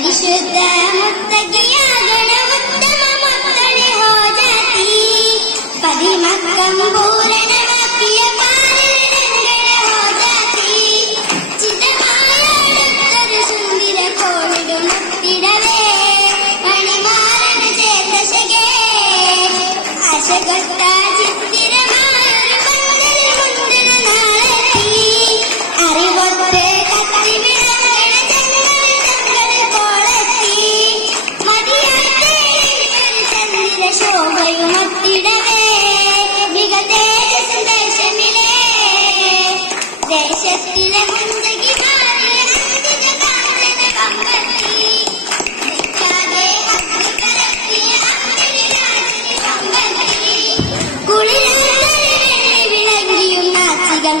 പരിശുദ്ധ മുത്തകിയാകണം ഉത്തമ മക്കളെ ഹോജാതി പതിമക്കം പൂരണമാക്കിയ പാലനങ്ങളെ ഹോജാതി ചിതമായൊരു സുന്ദര കോളിടും മുത്തിടവേ മണിമാരൻ ചേതശകേ അശകത്ത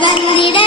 감 사.